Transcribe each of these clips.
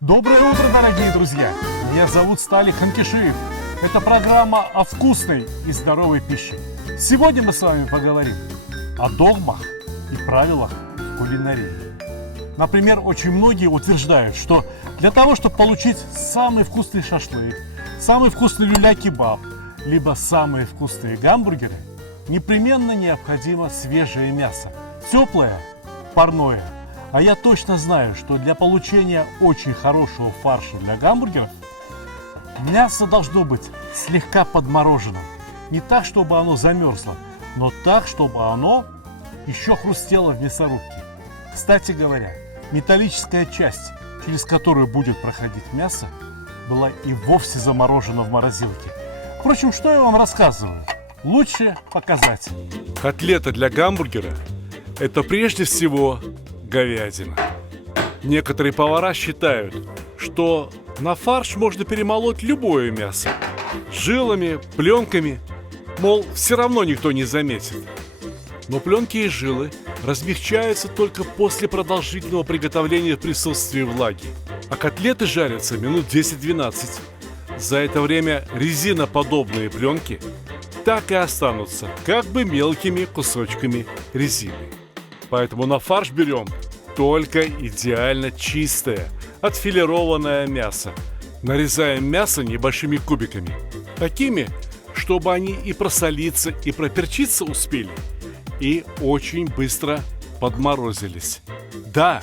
Доброе утро, дорогие друзья! Меня зовут Сталик Ханкишиев. Это программа о вкусной и здоровой пище. Сегодня мы с вами поговорим о догмах и правилах кулинарии. Например, очень многие утверждают, что для того, чтобы получить самый вкусный шашлык, самый вкусный люля-кебаб, либо самые вкусные гамбургеры, непременно необходимо свежее мясо. Теплое, парное. А я точно знаю, что для получения очень хорошего фарша для гамбургеров мясо должно быть слегка подмороженным. Не так, чтобы оно замерзло, но так, чтобы оно еще хрустело в мясорубке. Кстати говоря, металлическая часть, через которую будет проходить мясо, была и вовсе заморожена в морозилке. Впрочем, что я вам рассказываю? Лучше показать. Котлета для гамбургера – это прежде всего говядина. Некоторые повара считают, что на фарш можно перемолоть любое мясо. Жилами, пленками, мол, все равно никто не заметит. Но пленки и жилы размягчаются только после продолжительного приготовления в присутствии влаги. А котлеты жарятся минут 10-12. За это время резиноподобные пленки так и останутся как бы мелкими кусочками резины. Поэтому на фарш берем только идеально чистое, отфилированное мясо. Нарезаем мясо небольшими кубиками. Такими, чтобы они и просолиться, и проперчиться успели, и очень быстро подморозились. Да,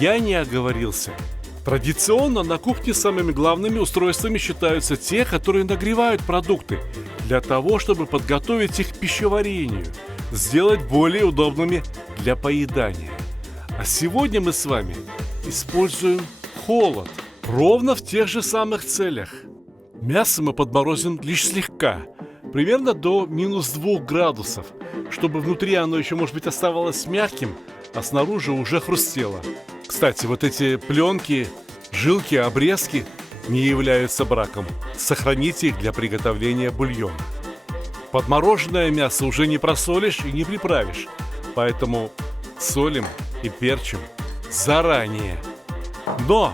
я не оговорился. Традиционно на кухне самыми главными устройствами считаются те, которые нагревают продукты, для того, чтобы подготовить их к пищеварению, сделать более удобными для поедания. А сегодня мы с вами используем холод ровно в тех же самых целях. Мясо мы подморозим лишь слегка, примерно до минус 2 градусов, чтобы внутри оно еще, может быть, оставалось мягким, а снаружи уже хрустело. Кстати, вот эти пленки, жилки, обрезки не являются браком. Сохраните их для приготовления бульона. Подмороженное мясо уже не просолишь и не приправишь, поэтому солим и перчим заранее. Но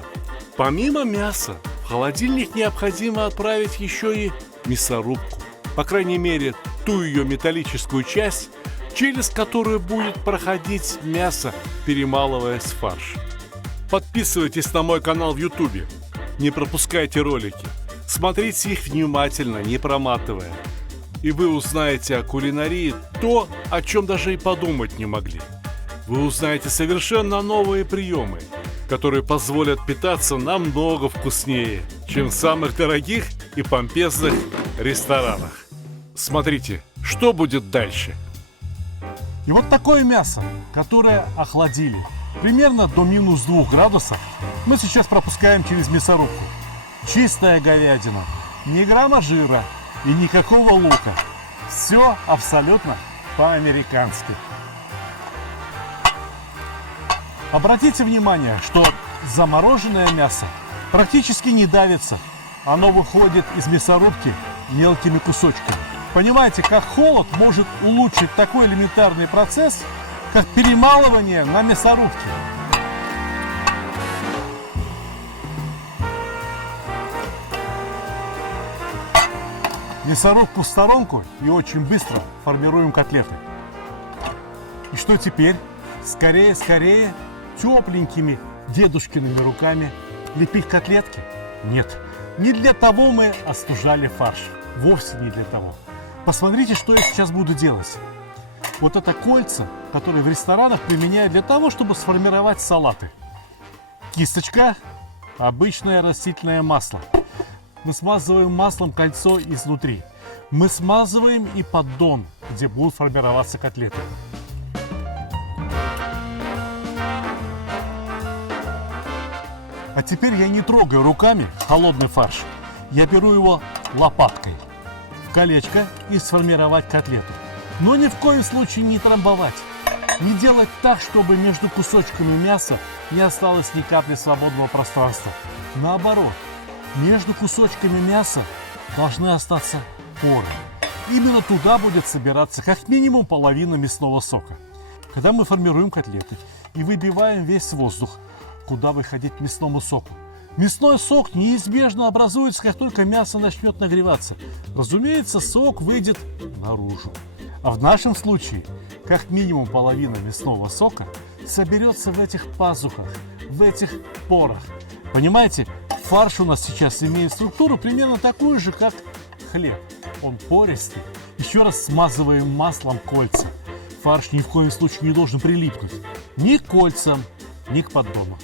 помимо мяса в холодильник необходимо отправить еще и мясорубку. По крайней мере, ту ее металлическую часть, через которую будет проходить мясо, перемалываясь в фарш. Подписывайтесь на мой канал в YouTube. Не пропускайте ролики. Смотрите их внимательно, не проматывая. И вы узнаете о кулинарии то, о чем даже и подумать не могли. Вы узнаете совершенно новые приемы, которые позволят питаться намного вкуснее, чем в самых дорогих и помпезных ресторанах. Смотрите, что будет дальше. И вот такое мясо, которое охладили примерно до минус 2 градусов, мы сейчас пропускаем через мясорубку. Чистая говядина, ни грамма жира и никакого лука. Все абсолютно по-американски. Обратите внимание, что замороженное мясо практически не давится. Оно выходит из мясорубки мелкими кусочками. Понимаете, как холод может улучшить такой элементарный процесс, как перемалывание на мясорубке. Мясорубку в сторонку и очень быстро формируем котлеты. И что теперь? Скорее, скорее, тепленькими дедушкиными руками лепить котлетки? Нет, не для того мы остужали фарш. Вовсе не для того. Посмотрите, что я сейчас буду делать. Вот это кольца, которые в ресторанах применяют для того, чтобы сформировать салаты. Кисточка, обычное растительное масло. Мы смазываем маслом кольцо изнутри. Мы смазываем и поддон, где будут формироваться котлеты. А теперь я не трогаю руками холодный фарш. Я беру его лопаткой в колечко и сформировать котлету. Но ни в коем случае не трамбовать. Не делать так, чтобы между кусочками мяса не осталось ни капли свободного пространства. Наоборот, между кусочками мяса должны остаться поры. Именно туда будет собираться как минимум половина мясного сока. когда мы формируем котлеты и выбиваем весь воздух, куда выходить мясному соку. Мясной сок неизбежно образуется, как только мясо начнет нагреваться. Разумеется, сок выйдет наружу. А в нашем случае, как минимум половина мясного сока соберется в этих пазухах, в этих порах. Понимаете, фарш у нас сейчас имеет структуру примерно такую же, как хлеб. Он пористый. Еще раз смазываем маслом кольца. Фарш ни в коем случае не должен прилипнуть ни к кольцам, ни к поддону.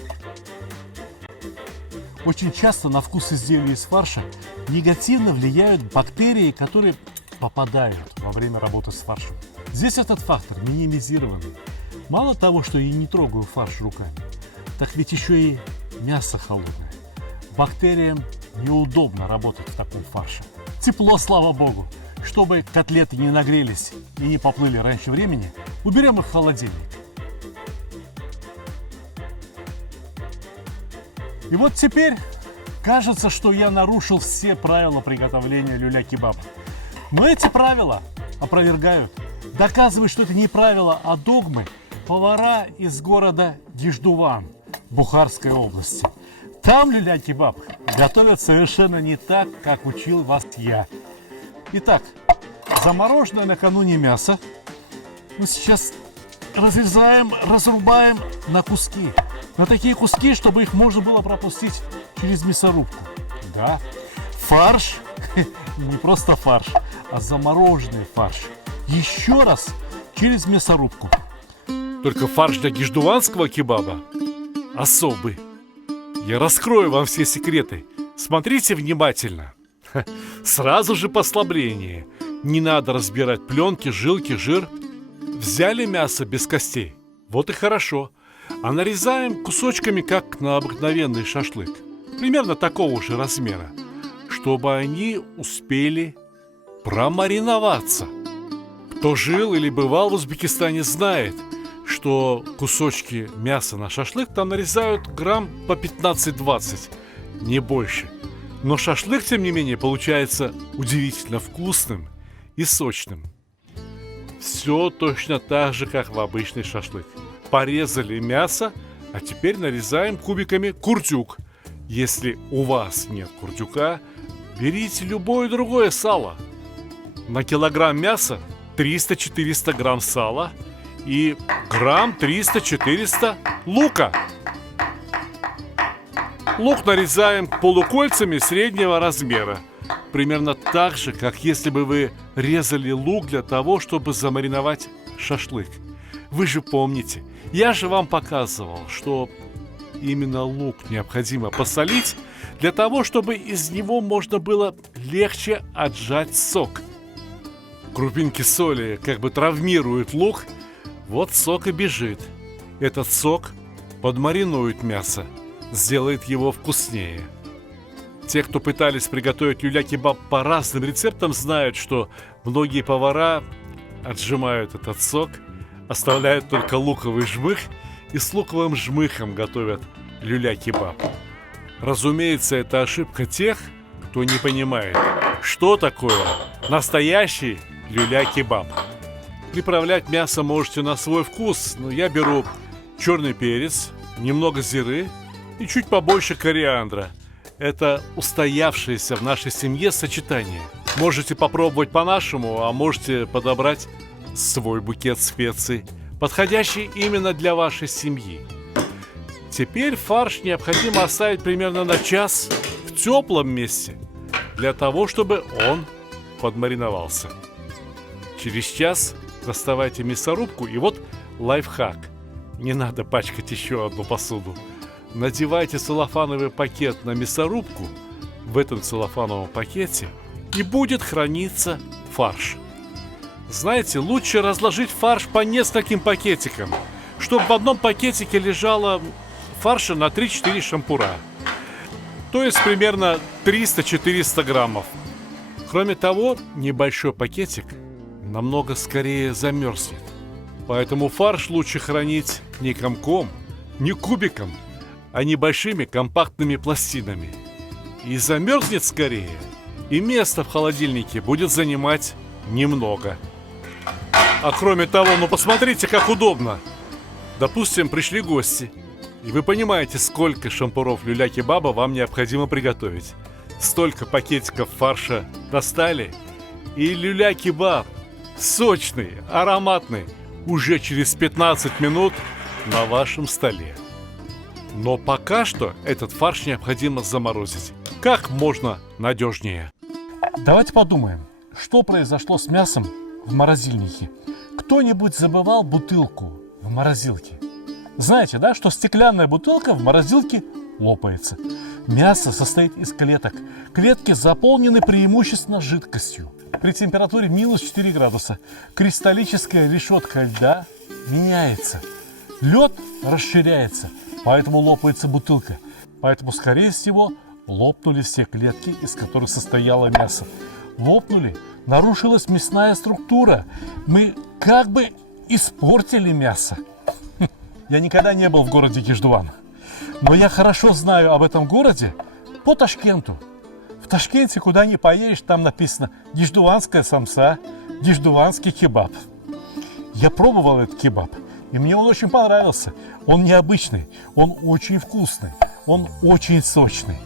Очень часто на вкус изделий из фарша негативно влияют бактерии, которые попадают во время работы с фаршем. Здесь этот фактор минимизированный. Мало того, что я не трогаю фарш руками, так ведь еще и мясо холодное. Бактериям неудобно работать в таком фарше. Тепло, слава богу. Чтобы котлеты не нагрелись и не поплыли раньше времени, уберем их в холодильник. И вот теперь кажется, что я нарушил все правила приготовления люля-кебаба. Но эти правила опровергают. Доказывают, что это не правила, а догмы повара из города Гиждуван Бухарской области. Там люля-кебаб готовят совершенно не так, как учил вас я. Итак, замороженное накануне мясо мы сейчас разрезаем, разрубаем на куски. На такие куски, чтобы их можно было пропустить через мясорубку. Да, фарш, не просто фарш, а замороженный фарш. Еще раз через мясорубку. Только фарш для гиждуванского кебаба особый. Я раскрою вам все секреты. Смотрите внимательно. Сразу же послабление. Не надо разбирать пленки, жилки, жир. Взяли мясо без костей. Вот и хорошо. А нарезаем кусочками, как на обыкновенный шашлык. Примерно такого же размера. Чтобы они успели промариноваться. Кто жил или бывал в Узбекистане, знает, что кусочки мяса на шашлык там нарезают грамм по 15-20, не больше. Но шашлык, тем не менее, получается удивительно вкусным и сочным. Все точно так же, как в обычный шашлык. Порезали мясо, а теперь нарезаем кубиками курдюк. Если у вас нет курдюка, берите любое другое сало. На килограмм мяса 300-400 грамм сала и грамм 300-400 лука. Лук нарезаем полукольцами среднего размера. Примерно так же, как если бы вы резали лук для того, чтобы замариновать шашлык. Вы же помните, я же вам показывал, что именно лук необходимо посолить для того, чтобы из него можно было легче отжать сок. Крупинки соли как бы травмируют лук, вот сок и бежит. Этот сок подмаринует мясо, сделает его вкуснее. Те, кто пытались приготовить люля-кебаб по разным рецептам, знают, что многие повара отжимают этот сок, оставляют только луковый жмых и с луковым жмыхом готовят люля-кебаб. Разумеется, это ошибка тех, кто не понимает, что такое настоящий люля-кебаб. Приправлять мясо можете на свой вкус, но я беру черный перец, немного зиры и чуть побольше кориандра. Это устоявшееся в нашей семье сочетание. Можете попробовать по-нашему, а можете подобрать свой букет специй, подходящий именно для вашей семьи. Теперь фарш необходимо оставить примерно на час в теплом месте, для того, чтобы он подмариновался. Через час доставайте мясорубку, и вот лайфхак. Не надо пачкать еще одну посуду. Надевайте целлофановый пакет на мясорубку, в этом целлофановом пакете и будет храниться фарш. Знаете, лучше разложить фарш по нескольким пакетикам, чтобы в одном пакетике лежало фарша на 3-4 шампура. То есть примерно 300-400 граммов. Кроме того, небольшой пакетик намного скорее замерзнет. Поэтому фарш лучше хранить не комком, не кубиком, а небольшими компактными пластинами. И замерзнет скорее, и места в холодильнике будет занимать немного. А кроме того, ну посмотрите, как удобно. Допустим, пришли гости, и вы понимаете, сколько шампуров люля-кебаба вам необходимо приготовить. Столько пакетиков фарша достали, и люля-кебаб, сочный, ароматный, уже через 15 минут на вашем столе. Но пока что этот фарш необходимо заморозить как можно надежнее. Давайте подумаем, что произошло с мясом в морозильнике. Кто-нибудь забывал бутылку в морозилке? Знаете, да, что стеклянная бутылка в морозилке лопается. Мясо состоит из клеток. Клетки заполнены преимущественно жидкостью. При температуре минус 4 градуса кристаллическая решетка льда меняется. Лед расширяется, поэтому лопается бутылка. Поэтому, скорее всего, лопнули все клетки, из которых состояло мясо. Лопнули, нарушилась мясная структура. Мы как бы испортили мясо. Я никогда не был в городе Гиждуван, но я хорошо знаю об этом городе по Ташкенту. В Ташкенте, куда ни поедешь, там написано «Гиждуванская самса», «Гиждуванский кебаб». Я пробовал этот кебаб, и мне он очень понравился. Он необычный, он очень вкусный, он очень сочный.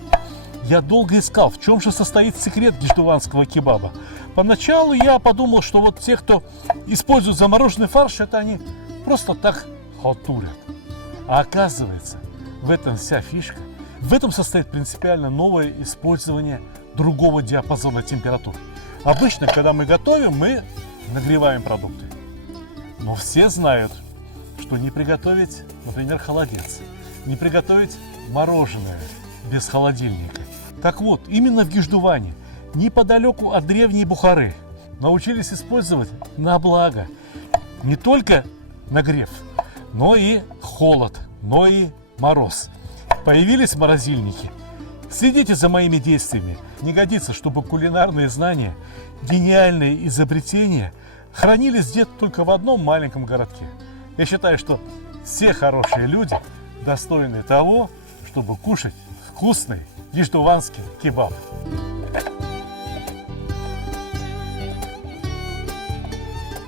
Я долго искал, в чем же состоит секрет гиждуванского кебаба. Поначалу я подумал, что вот те, кто использует замороженный фарш, это они просто так халтурят. А оказывается, в этом вся фишка. В этом состоит принципиально новое использование другого диапазона температур. Обычно, когда мы готовим, мы нагреваем продукты. Но все знают, что не приготовить, например, холодец, не приготовить мороженое без холодильника. Так вот, именно в Гиждуване, неподалеку от древней Бухары, научились использовать на благо не только нагрев, но и холод, но и мороз. Появились морозильники. Следите за моими действиями. Не годится, чтобы кулинарные знания, гениальные изобретения хранились где-то только в одном маленьком городке. Я считаю, что все хорошие люди достойны того, чтобы кушать вкусный гиждуванский кебаб.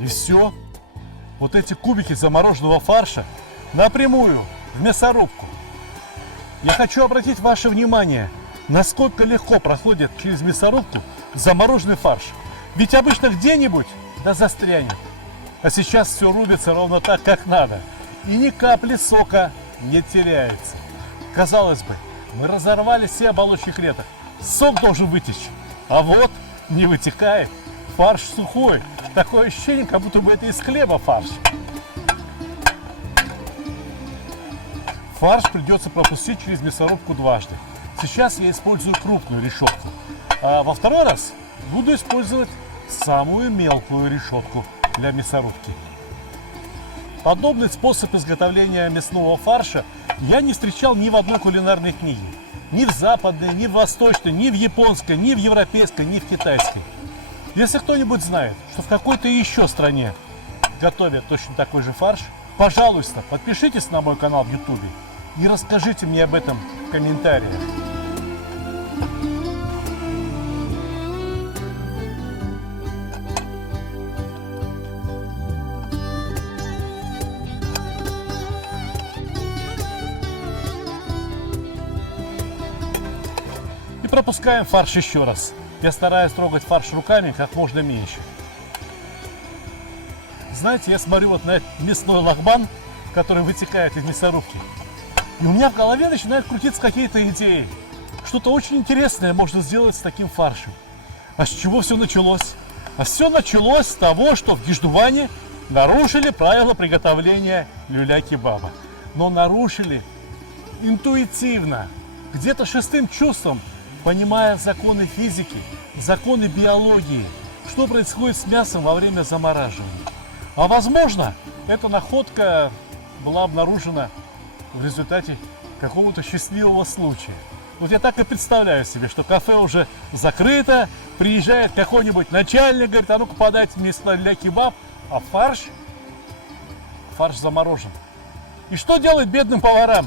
И все. Вот эти кубики замороженного фарша напрямую в мясорубку. Я хочу обратить ваше внимание, насколько легко проходит через мясорубку замороженный фарш. Ведь обычно где-нибудь да застрянет. А сейчас все рубится ровно так, как надо. И ни капли сока не теряется. Казалось бы, мы разорвали все оболочки клеток. Сок должен вытечь. А вот не вытекает. Фарш сухой. Такое ощущение, как будто бы это из хлеба фарш. Фарш придется пропустить через мясорубку дважды. Сейчас я использую крупную решетку. А во второй раз буду использовать самую мелкую решетку для мясорубки. Подобный способ изготовления мясного фарша я не встречал ни в одной кулинарной книге. Ни в западной, ни в восточной, ни в японской, ни в европейской, ни в китайской. Если кто-нибудь знает, что в какой-то еще стране готовят точно такой же фарш, пожалуйста, подпишитесь на мой канал в YouTube и расскажите мне об этом в комментариях. И пропускаем фарш еще раз. Я стараюсь трогать фарш руками как можно меньше. Знаете, я смотрю вот на этот мясной лахман, который вытекает из мясорубки. И у меня в голове начинают крутиться какие-то идеи. Что-то очень интересное можно сделать с таким фаршем. А с чего все началось? А все началось с того, что в Гиждуване нарушили правила приготовления люля-кебаба. Но нарушили интуитивно, где-то шестым чувством, понимая законы физики, законы биологии, что происходит с мясом во время замораживания. А возможно, эта находка была обнаружена в результате какого-то счастливого случая. Вот я так и представляю себе, что кафе уже закрыто, приезжает какой-нибудь начальник, говорит: а ну-ка подайте мне сюда люля-кебаб, а фарш заморожен. И что делать бедным поварам?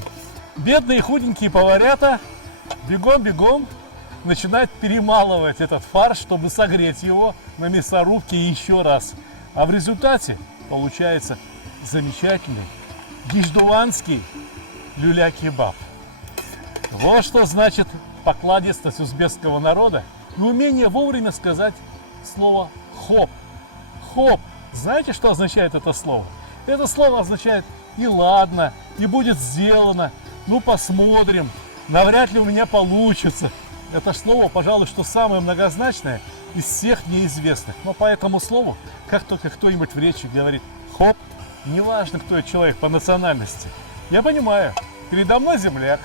Бедные худенькие поварята бегом-бегом начинают перемалывать этот фарш, чтобы согреть его на мясорубке еще раз. А в результате получается замечательный гиждуванский люля-кебаб. Вот что значит покладистость узбекского народа и умение вовремя сказать слово «хоп». «Хоп». Знаете, что означает это слово? Это слово означает «и ладно», «и будет сделано», «ну посмотрим», «навряд ли у меня получится». Это слово, пожалуй, что самое многозначное из всех неизвестных. Но по этому слову, как только кто-нибудь в речи говорит «хоп», неважно, кто это человек по национальности, я понимаю, передо мной земляк.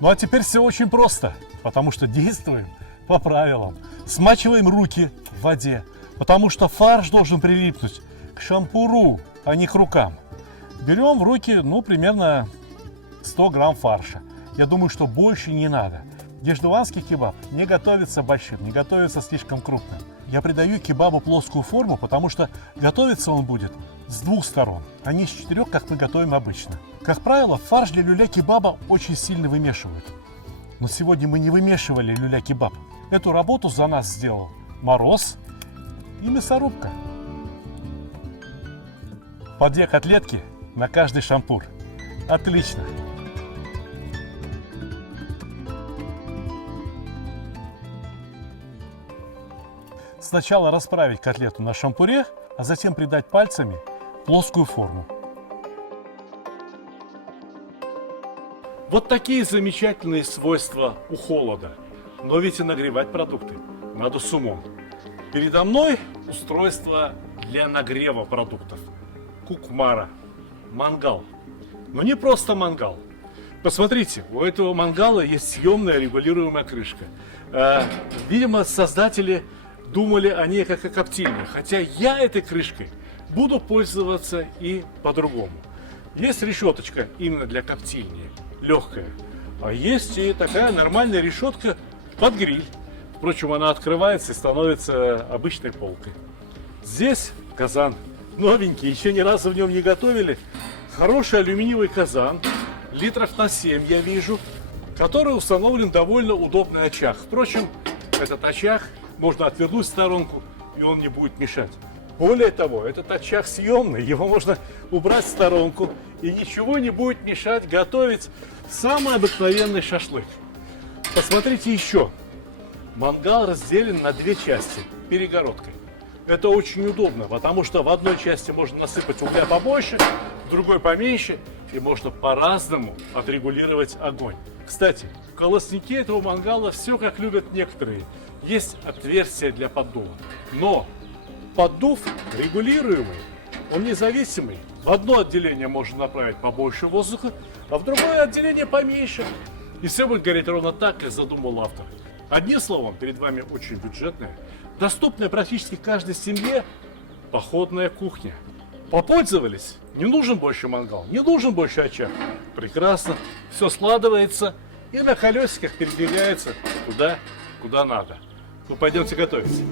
Ну а теперь все очень просто, потому что действуем по правилам. Смачиваем руки в воде, потому что фарш должен прилипнуть к шампуру, а не к рукам. Берем в руки, примерно 100 грамм фарша. Я думаю, что больше не надо. Гиждуванский кебаб не готовится большим, не готовится слишком крупным. Я придаю кебабу плоскую форму, потому что готовиться он будет с двух сторон, а не с четырех, как мы готовим обычно. Как правило, фарш для люля-кебаба очень сильно вымешивают. Но сегодня мы не вымешивали люля-кебаб. Эту работу за нас сделал мороз и мясорубка. По 2 котлетки на каждый шампур. Отлично! Сначала расправить котлету на шампуре, а затем придать пальцами плоскую форму. Вот такие замечательные свойства у холода. Но ведь и нагревать продукты надо с умом. Передо мной устройство для нагрева продуктов. Кукмара. Мангал. Но не просто мангал. Посмотрите, у этого мангала есть съемная регулируемая крышка. Видимо, создатели думали о ней как о коптильне. Хотя я этой крышкой буду пользоваться и по-другому. Есть решеточка именно для коптильни, легкая. А есть и такая нормальная решетка под гриль. Впрочем, она открывается и становится обычной полкой. Здесь казан новенький, еще ни разу в нем не готовили. Хороший алюминиевый казан, литров на 7 я вижу, который установлен довольно удобный очаг. Впрочем, этот очаг можно отвернуть в сторонку, и он не будет мешать. Более того, этот очаг съемный, его можно убрать в сторонку, и ничего не будет мешать готовить самый обыкновенный шашлык. Посмотрите еще. Мангал разделен на 2 части перегородкой. Это очень удобно, потому что в одной части можно насыпать угля побольше, в другой поменьше, и можно по-разному отрегулировать огонь. Кстати, в колоснике этого мангала все как любят некоторые. Есть отверстие для поддува. Но поддув регулируемый, он независимый. В одно отделение можно направить побольше воздуха, а в другое отделение поменьше. И все будет гореть ровно так, как задумал автор. Одним словом, перед вами очень бюджетная, доступная практически каждой семье походная кухня. Попользовались? Не нужен больше мангал, не нужен больше очаг. Прекрасно, все складывается и на колесиках передвигается туда, куда надо. Ну, пойдемте готовить.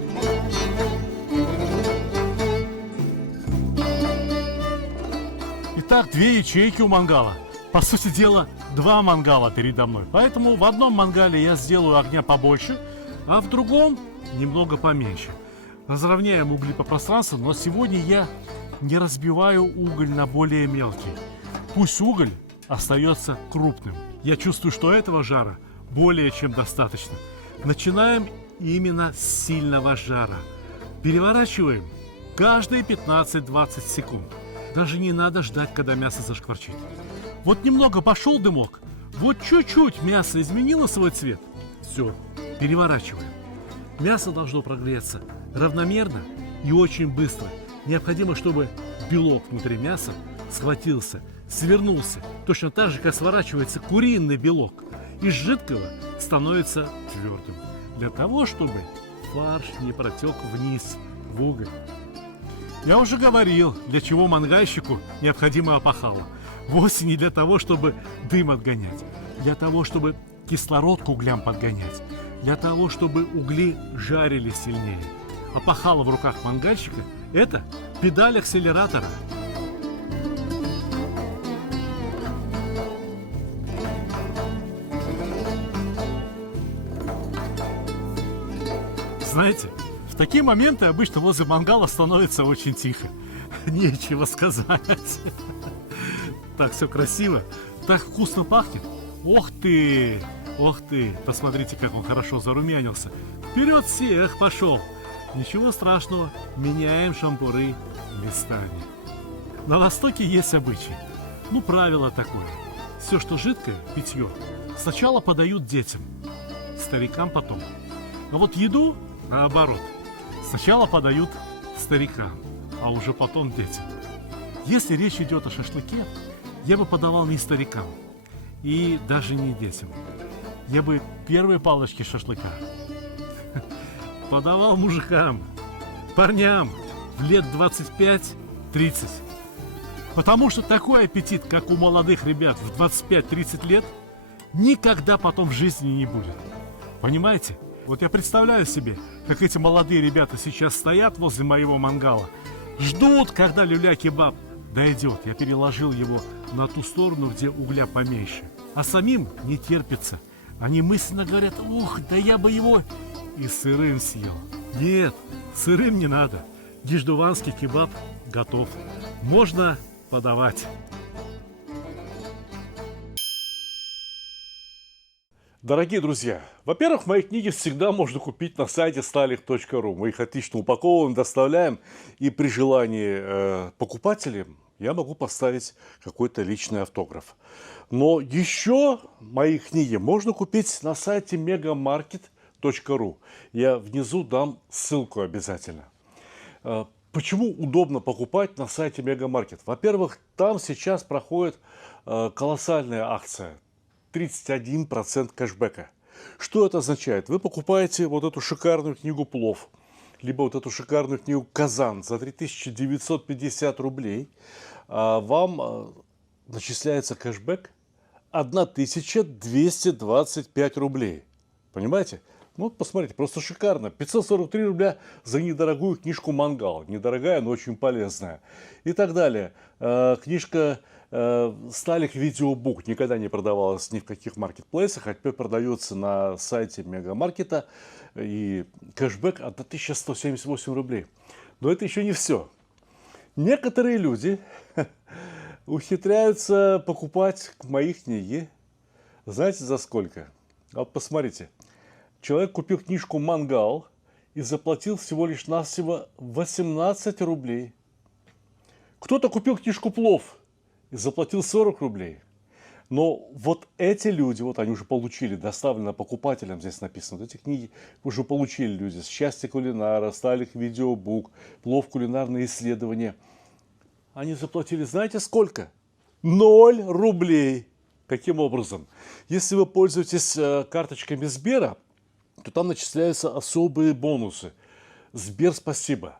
Итак, 2 ячейки у мангала. По сути дела, 2 мангала передо мной. Поэтому в одном мангале я сделаю огня побольше, а в другом немного поменьше. Разровняем угли по пространству, но сегодня я не разбиваю уголь на более мелкий. Пусть уголь остается крупным. Я чувствую, что этого жара более чем достаточно. Начинаем именно с сильного жара. Переворачиваем каждые 15-20 секунд. Даже не надо ждать, когда мясо зашкварчит. Вот немного пошел дымок, вот чуть-чуть мясо изменило свой цвет. Все, переворачиваем. Мясо должно прогреться равномерно и очень быстро. Необходимо, чтобы белок внутри мяса схватился, свернулся, точно так же, как сворачивается куриный белок. Из жидкого становится твердым. Для того, чтобы фарш не протек вниз в уголь. Я уже говорил, для чего мангальщику необходимо опахало. Вовсе не для того, чтобы дым отгонять, для того, чтобы кислород к углям подгонять, для того, чтобы угли жарили сильнее. Опахало в руках мангальщика – это педаль акселератора. Знаете, В такие моменты обычно возле мангала становится очень тихо. Нечего сказать. Так все красиво, так вкусно пахнет. Ох ты, посмотрите, как он хорошо зарумянился. Вперед всех пошел. Ничего страшного, меняем шампуры местами. На Востоке есть обычай. Ну, правило такое. Все, что жидкое, питье, сначала подают детям, старикам потом. А вот еду, наоборот, сначала подают старикам, а уже потом детям. Если речь идет о шашлыке, я бы подавал не старикам и даже не детям. Я бы первые палочки шашлыка подавал мужикам, парням в лет 25-30. Потому что такой аппетит, как у молодых ребят в 25-30 лет, никогда потом в жизни не будет. Понимаете? Вот я представляю себе, как эти молодые ребята сейчас стоят возле моего мангала, ждут, когда люля-кебаб дойдет. Я переложил его на ту сторону, где угля поменьше. А самим не терпится. Они мысленно говорят: ух, да я бы его и сырым съел. Нет, сырым не надо. Диждуванский кебаб готов. Можно подавать. Дорогие друзья, во-первых, мои книги всегда можно купить на сайте stalih.ru. Мы их отлично упаковываем, доставляем, и при желании покупателям я могу поставить какой-то личный автограф. Но еще мои книги можно купить на сайте megamarket.ru. Я внизу дам ссылку обязательно. Почему удобно покупать на сайте Мегамаркет? Во-первых, там сейчас проходит колоссальная акция. 31% кэшбэка. Что это означает? Вы покупаете вот эту шикарную книгу «Плов», либо вот эту шикарную книгу «Казан» за 3950 рублей, а вам начисляется кэшбэк 1225 рублей. Понимаете? Ну, вот посмотрите, просто шикарно. 543 рубля за недорогую книжку «Мангал». Недорогая, но очень полезная. И так далее. Книжка «Сталих Видеобук» никогда не продавалась ни в каких маркетплейсах, а теперь продается на сайте Мегамаркета. И кэшбэк 1178 рублей. Но это еще не все. Некоторые люди ухитряются покупать мои книги. Знаете, за сколько? Вот посмотрите. Человек купил книжку «Мангал» и заплатил всего лишь навсего 18 рублей. Кто-то купил книжку «Плов» и заплатил 40 рублей. Но вот эти люди, вот они уже получили, доставлено покупателям, здесь написано, вот эти книги уже получили люди. «Счастье кулинара», «Сталих Видеобук», «Плов. Кулинарные исследования». Они заплатили, знаете, сколько? 0 рублей. Каким образом? Если вы пользуетесь карточками Сбера, то там начисляются особые бонусы. Сбер спасибо.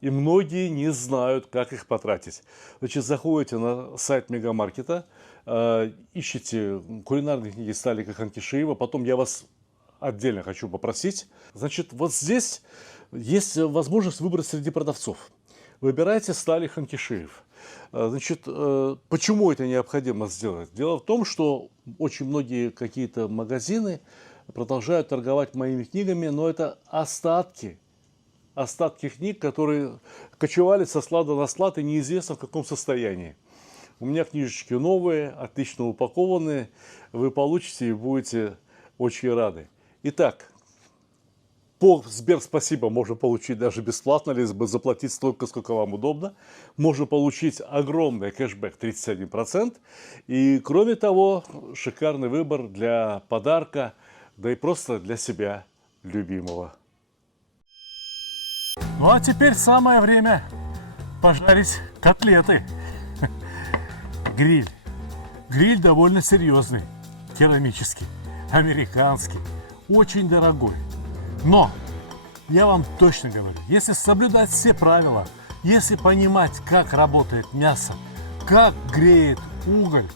И многие не знают, как их потратить. Значит, заходите на сайт Мегамаркета, ищите кулинарные книги Сталика Ханкишиева. Потом я вас отдельно хочу попросить. Значит, вот здесь есть возможность выбрать среди продавцов. Выбирайте Сталих Ханкишиев. Значит, почему это необходимо сделать? Дело в том, что очень многие какие-то магазины продолжают торговать моими книгами, но это остатки книг, которые кочевали со склада на склад и неизвестно в каком состоянии. У меня книжечки новые, отлично упакованные, вы получите и будете очень рады. Итак, по Сбер спасибо можно получить даже бесплатно, либо заплатить столько, сколько вам удобно. Можно получить огромный кэшбэк 31%. И кроме того, шикарный выбор для подарка, да и просто для себя любимого. Ну а теперь самое время пожарить котлеты. Гриль. Гриль довольно серьезный, керамический, американский, очень дорогой. Но я вам точно говорю, если соблюдать все правила, если понимать, как работает мясо, как греет уголь,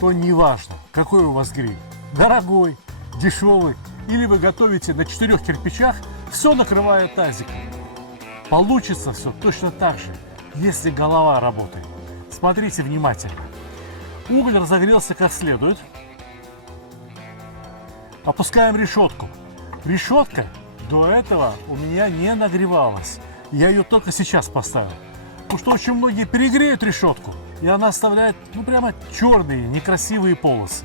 то неважно, какой у вас гриль. Дорогой, дешевый, или вы готовите на 4 кирпичах, все накрывая тазиком. Получится все точно так же, если голова работает. Смотрите внимательно. Уголь разогрелся как следует. Опускаем решетку. Решетка До этого у меня не нагревалась. Я ее только сейчас поставил. Потому что очень многие перегреют решетку, и она оставляет, ну, прямо черные, некрасивые полосы.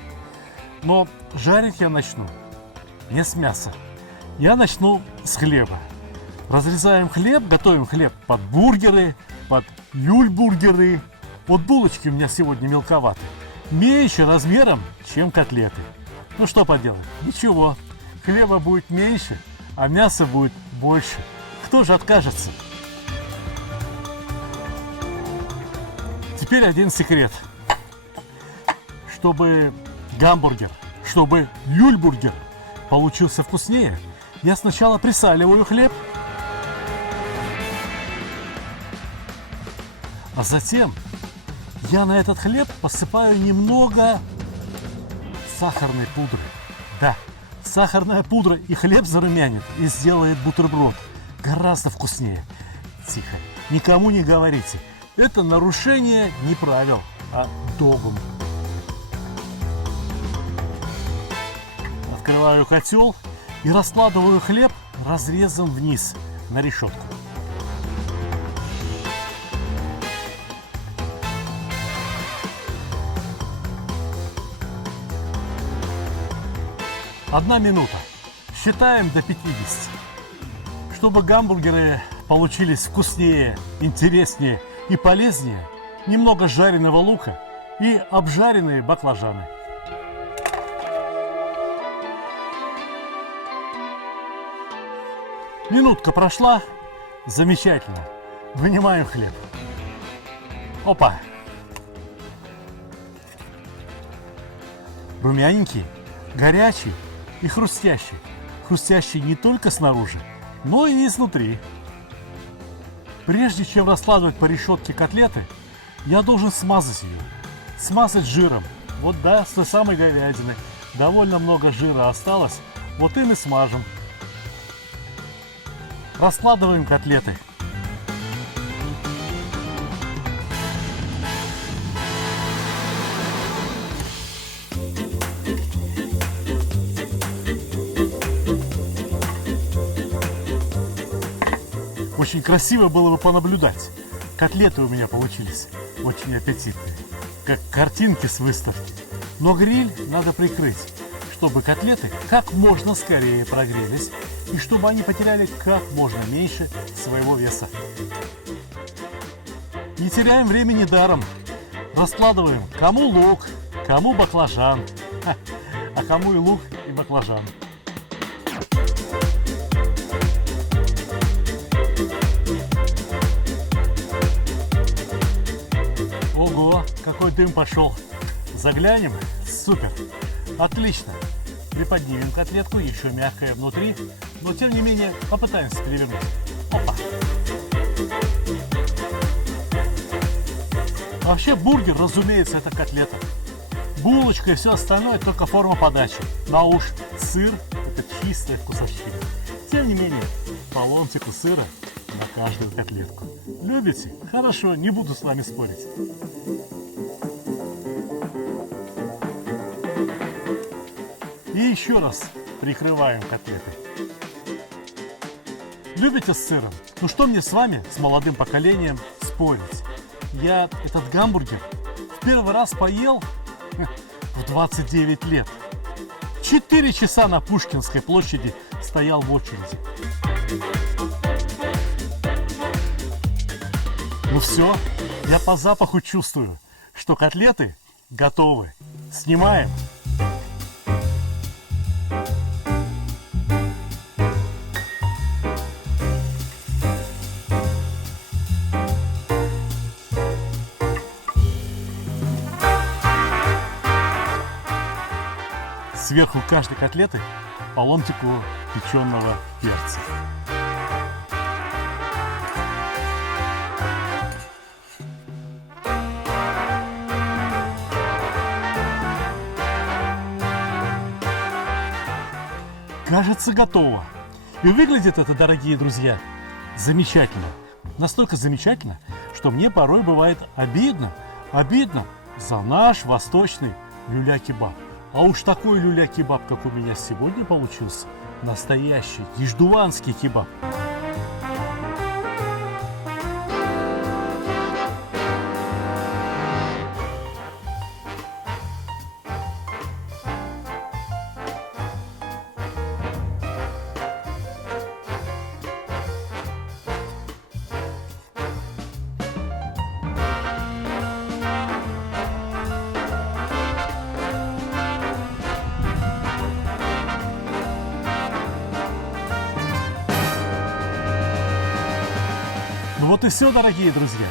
Но жарить я начну не с мяса. Я начну с хлеба. Разрезаем хлеб, готовим хлеб под бургеры, под люльбургеры. Вот булочки у меня сегодня мелковаты. Меньше размером, чем котлеты. Ну что поделать, ничего. Хлеба будет меньше, а мяса будет больше. Кто же откажется? Теперь один секрет. Чтобы гамбургер, чтобы люльбургер получился вкуснее, я сначала присаливаю хлеб, а затем я на этот хлеб посыпаю немного сахарной пудры. Да, сахарная пудра и хлеб зарумянит и сделает бутерброд гораздо вкуснее. Тихо, никому не говорите. Это нарушение не правил, а догм. Открываю котел и раскладываю хлеб разрезом вниз на решетку. Одна минута. Считаем до 50. Чтобы гамбургеры получились вкуснее, интереснее и полезнее, немного жареного лука и обжаренные баклажаны. Минутка прошла. Замечательно. Вынимаем хлеб. Опа. Румяненький, горячий и хрустящий. Хрустящий не только снаружи, но и изнутри. Прежде чем раскладывать по решетке котлеты, я должен смазать ее. Смазать жиром. Вот да, с той самой говядины. Довольно много жира осталось. Вот им и смажем. Раскладываем котлеты. Очень красиво было бы понаблюдать. Котлеты у меня получились очень аппетитные, как картинки с выставки. Но гриль надо прикрыть, чтобы котлеты как можно скорее прогрелись и чтобы они потеряли как можно меньше своего веса. Не теряем времени даром. Раскладываем кому лук, кому баклажан, а кому и лук, и баклажан. Ого, какой дым пошел. Заглянем? Супер. Отлично. Приподнимем котлетку, еще мягкая внутри, но тем не менее попытаемся перевернуть. Опа. Вообще бургер, разумеется, это котлета. Булочка и все остальное только форма подачи. На уж сыр – это чистая вкусовщина. Тем не менее, по ломтику сыра на каждую котлетку. Любите? Хорошо, не буду с вами спорить. И еще раз прикрываем котлеты. Любите с сыром? Ну что мне с вами, с молодым поколением, спорить? Я этот гамбургер в первый раз поел в 29 лет. 4 часа на Пушкинской площади стоял в очереди. Ну все, я по запаху чувствую, что котлеты готовы. Снимаем. Сверху каждой котлеты по ломтику печеного перца. Кажется, готово. И выглядит это, дорогие друзья, замечательно. Настолько замечательно, что мне порой бывает обидно за наш восточный люля-кебаб. А уж такой люля-кебаб, как у меня сегодня получился, Настоящий иждуанский кебаб. Ну вот и все, дорогие друзья.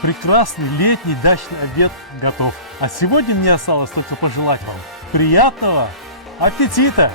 Прекрасный летний дачный обед готов. А сегодня мне осталось только пожелать вам приятного аппетита!